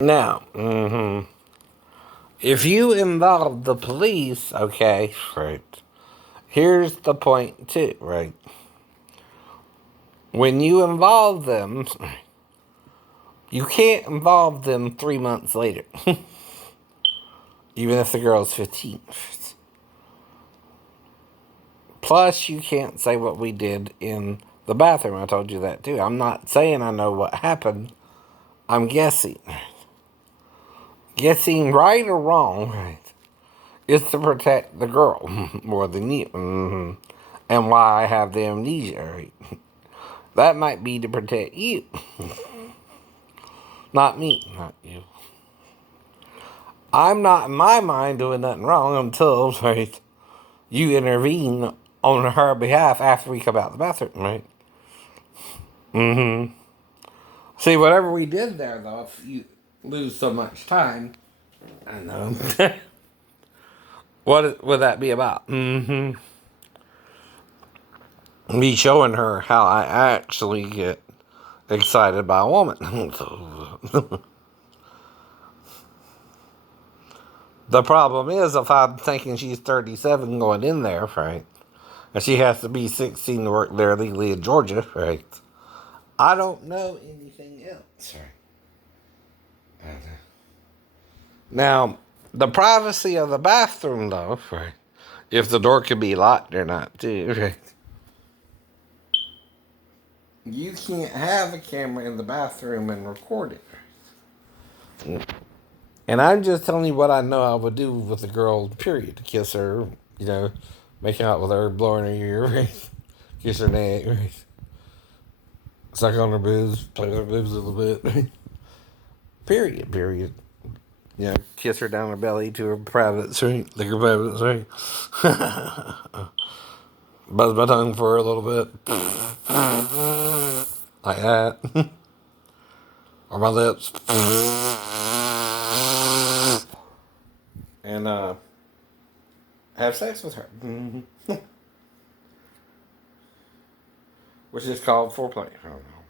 Now, if you involve the police, okay, right, here's the point too, right? When you involve them, you can't involve them 3 months later, even if the girl's 15. Plus, you can't say what we did in the bathroom. I told you that too. I'm not saying I know what happened. I'm guessing. Guessing right or wrong, right, is to protect the girl more than you. And why I have the amnesia, right? That might be to protect you. Not me, not you. I'm not, in my mind, doing nothing wrong until, right, you intervene on her behalf after we come out the bathroom, right? See, whatever we did there, though, if you lose so much time, I know. What would that be about? Me showing her how I actually get excited by a woman. The problem is, if I'm thinking she's 37 going in there, right, and she has to be 16 to work there legally in Georgia, right, I don't know anything else, right. Now, the privacy of the bathroom, though, right, if the door could be locked or not, too, right. You can't have a camera in the bathroom and record it. And I'm just telling you what I know I would do with a girl, period. To kiss her, make out with her, blow in her ear, right? Kiss her neck, right? Suck on her boobs, play with her boobs a little bit, right? Period. Kiss her down her belly to her privates, right? Lick her privates, right? Buzz my tongue for her a little bit. Like that. Or my lips. And, have sex with her. Which is called foreplay. I don't know.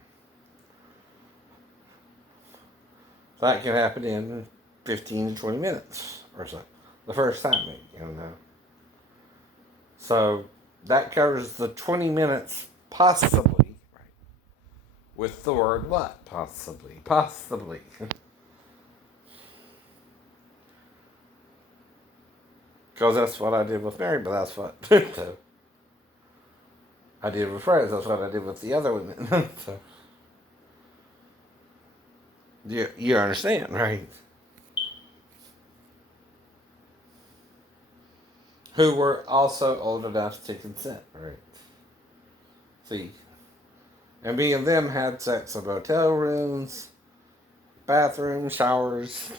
That can happen in 15 to 20 minutes or so. The first time, maybe. So that covers the 20 minutes, possibly, right? With the word what? Possibly. Possibly. Because that's what I did with Mary, but that's what I did with Fred. That's what I did with the other women. So you understand, right? Who were also old enough to consent, right? See, and me and them had sex in hotel rooms, bathrooms, showers,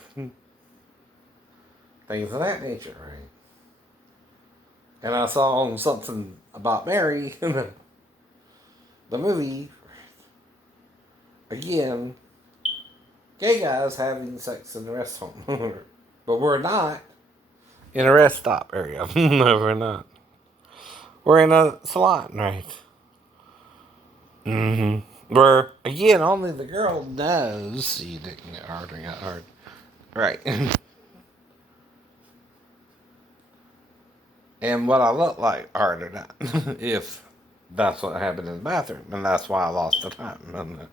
things of that nature, right? And I saw on something about Mary, the movie, again, gay guys having sex in the rest home. But we're not in a rest stop area. No, we're not. We're in a salon, right? Where, again, only the girl knows. You didn't get hard or got hard. Right. And what I look like hard or not. If that's what happened in the bathroom. And that's why I lost the time. And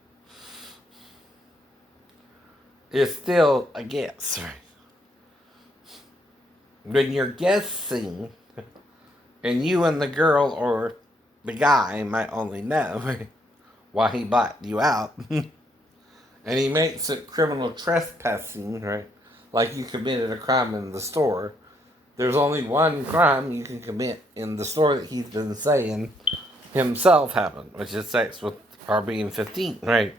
it's still a guess, right? When you're guessing, and you and the girl or the guy might only know why he bought you out, and he makes it criminal trespassing, right? Like you committed a crime in the store. There's only one crime you can commit in the store that he's been saying himself happened, which is sex with her being 15, right?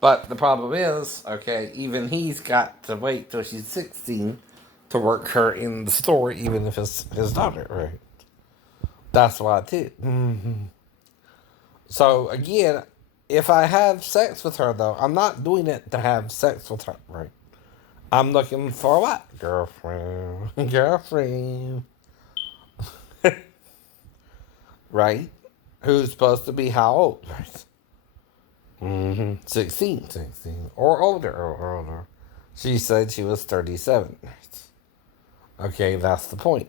But the problem is, okay, even he's got to wait till she's 16 to work her in the store, even if it's his daughter, right? That's why too. So again, if I have sex with her though, I'm not doing it to have sex with her, right? I'm looking for what? Girlfriend. Girlfriend. Right? Who's supposed to be how old? Right? 16. Or older. She said she was 37. Okay, that's the point.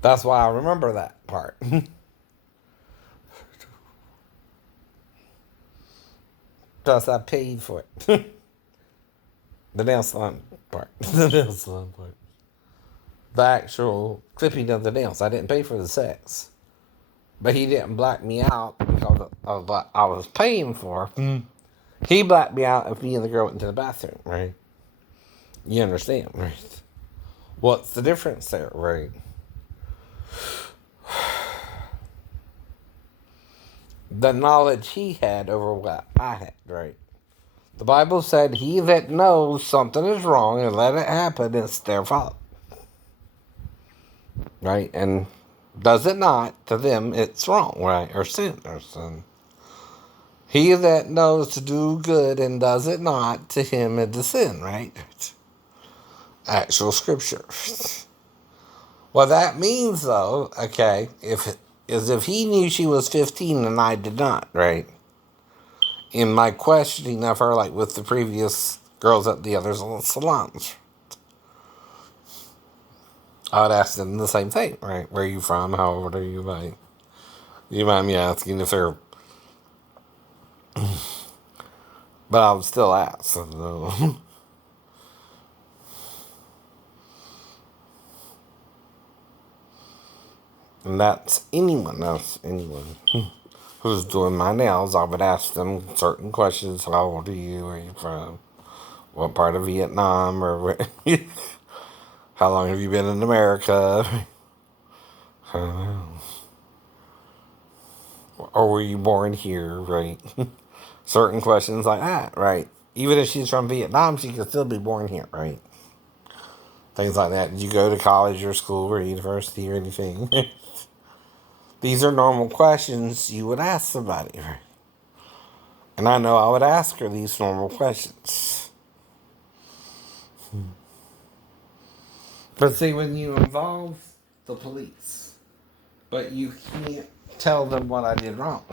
That's why I remember that part. Plus, I paid for it. The nail salon part. The nail salon part. The actual clipping of the nails. I didn't pay for the sex. But he didn't black me out because of what I was paying for. He blacked me out if me and the girl went into the bathroom, right? You understand, right? What's the difference there, right? The knowledge he had over what I had, right? The Bible said, he that knows something is wrong and let it happen, it's their fault. Right? And does it not, to them, it's wrong, right? Or sin, or sin. He that knows to do good and does it not, to him it is sin, right? Actual scripture. What that means, though, okay, is if he knew she was 15 and I did not, right? In my questioning of her, like with the previous girls at the other salons, I would ask them the same thing, right? Where are you from? How old are you? Like, you mind me asking if they're... But I would still ask. So. And that's anyone else, anyone who's doing my nails. I would ask them certain questions. How old are you? Where are you from? What part of Vietnam? Or where, how long have you been in America? Or were you born here, right? Certain questions like that, right? Even if she's from Vietnam, she could still be born here, right? Things like that. Did you go to college or school or university or anything? These are normal questions you would ask somebody, right? And I know I would ask her these normal questions. But see, when you involve the police, but you can't tell them what I did wrong.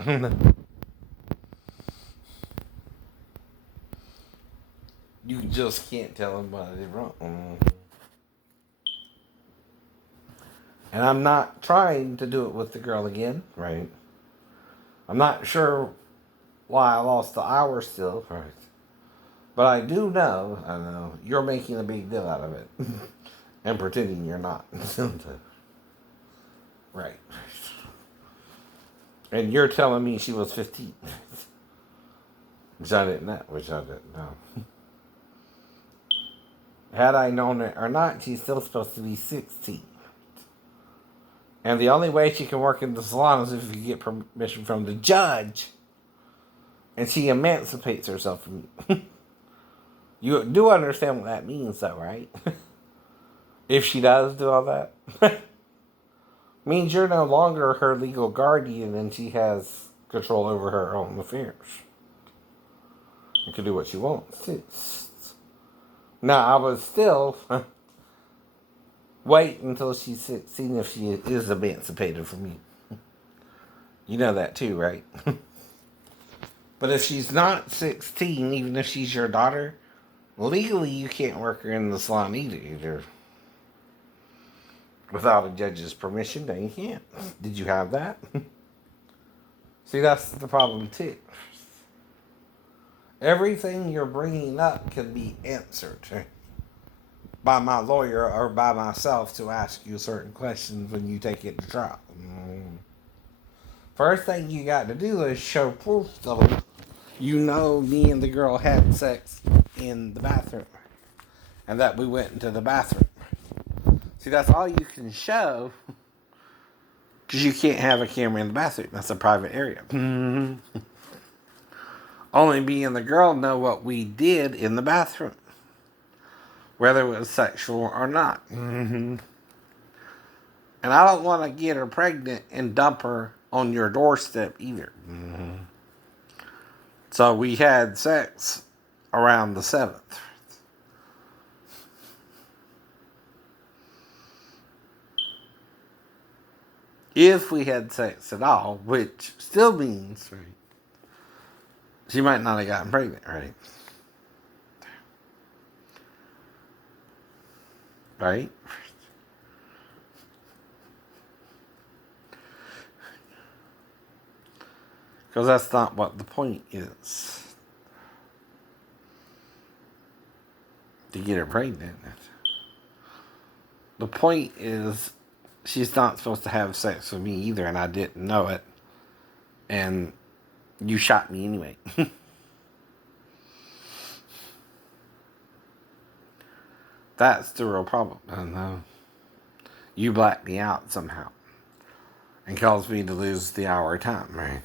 You just can't tell them what I did wrong. And I'm not trying to do it with the girl again, right? I'm not sure why I lost the hour still, right? But I know, you're making a big deal out of it. And pretending you're not. Right. And you're telling me she was 15. Which I didn't know. Had I known it or not, she's still supposed to be 16. And the only way she can work in the salon is if you get permission from the judge. And she emancipates herself from you. You do understand what that means, though, right? If she does do all that. Means you're no longer her legal guardian and she has control over her own affairs. You can do what she wants. Now, I would still wait until she's 16 if she is emancipated from you. You know that too, right? But if she's not 16, even if she's your daughter, legally you can't work her in the salon either. Without a judge's permission, no, you can't. Did you have that? See, that's the problem too. Everything you're bringing up can be answered by my lawyer or by myself to ask you certain questions when you take it to trial. First thing you got to do is show proof, though. You know me and the girl had sex in the bathroom. And that we went into the bathroom. See, that's all you can show. Because you can't have a camera in the bathroom. That's a private area. Only me and the girl know what we did in the bathroom. Whether it was sexual or not. And I don't want to get her pregnant and dump her on your doorstep either. So we had sex around the 7th. If we had sex at all, which still means, right, she might not have gotten pregnant, right? right? Because that's not what the point is. To get her pregnant. The point is, she's not supposed to have sex with me either, and I didn't know it. And you shot me anyway. That's the real problem. And you blacked me out somehow and caused me to lose the hour of time, right?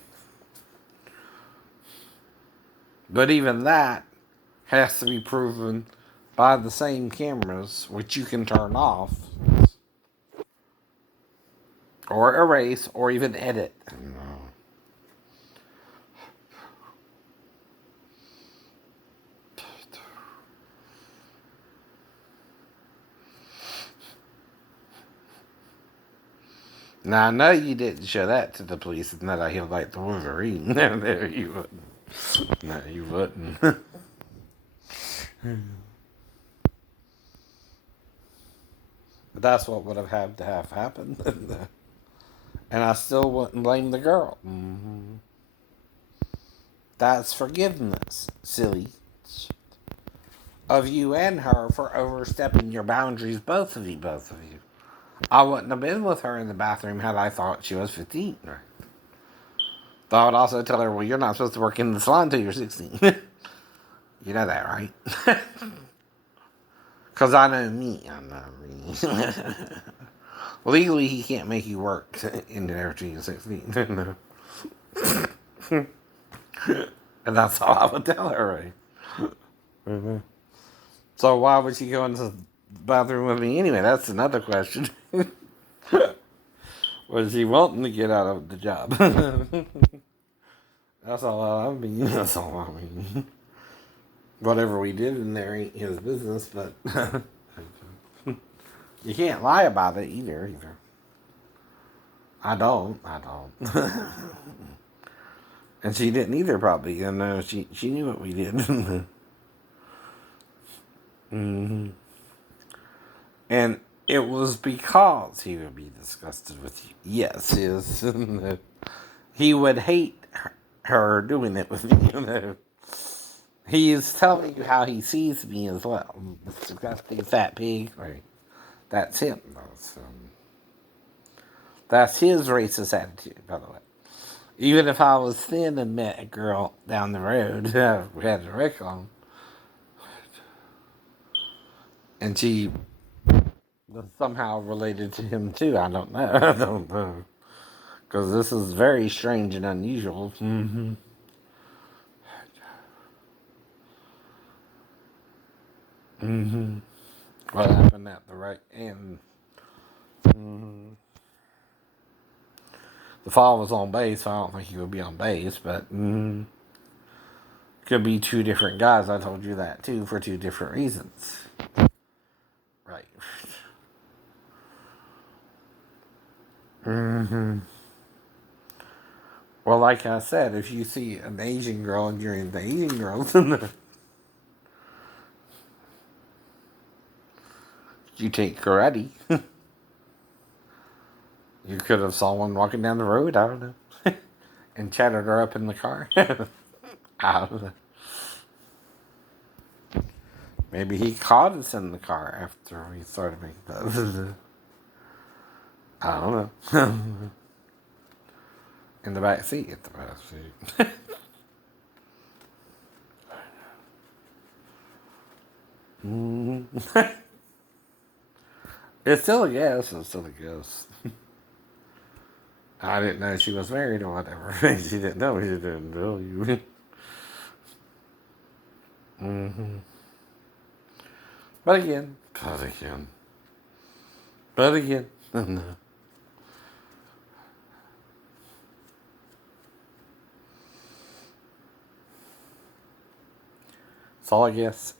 But even that has to be proven by the same cameras, which you can turn off or erase or even edit. Now I know you didn't show that to the police, and that I healed like the Wolverine. No, you wouldn't. No, you wouldn't. But that's what would have had to have happened. And I still wouldn't blame the girl. That's forgiveness, silly. Of you and her for overstepping your boundaries, both of you. I wouldn't have been with her in the bathroom had I thought she was 15. Though I would also tell her, well, you're not supposed to work in the salon until you're 16. You know that, right? Because I know me. Legally, he can't make you work in there until you're 16. And that's all I would tell her, right? So why would she go into the bathroom with me anyway? That's another question. Was she wanting to get out of the job? That's all I mean. That's all I mean. Whatever we did in there ain't his business, but you can't lie about it either. I don't. And she didn't either, probably. And she knew what we did. Mm-hmm. And it was because he would be disgusted with you. Yes, he would hate her doing it with me. He is telling you how he sees me as well. Disgusting fat pig. Right. That's him. That's his racist attitude, by the way. Even if I was thin and met a girl down the road, we had a wreck on, and she was somehow related to him too. I don't know. I don't know. Because this is very strange and unusual. Mm-hmm. Mm-hmm. What happened at the right end? Mm-hmm. The fall was on base, so I don't think he would be on base, but could be two different guys. I told you that too, for two different reasons. Right. Mm-hmm. Well, like I said, if you see an Asian girl and you're into Asian girls, you take karate. You could have saw one walking down the road, I don't know, and chatted her up in the car. I don't know. Maybe he caught us in the car after we started making that. I don't know. In the back seat, at the back seat. It's still a guess. It's still a guess. I didn't know she was married or whatever. She didn't know. She didn't tell you. Mm-hmm. But again. No. It's all I guess.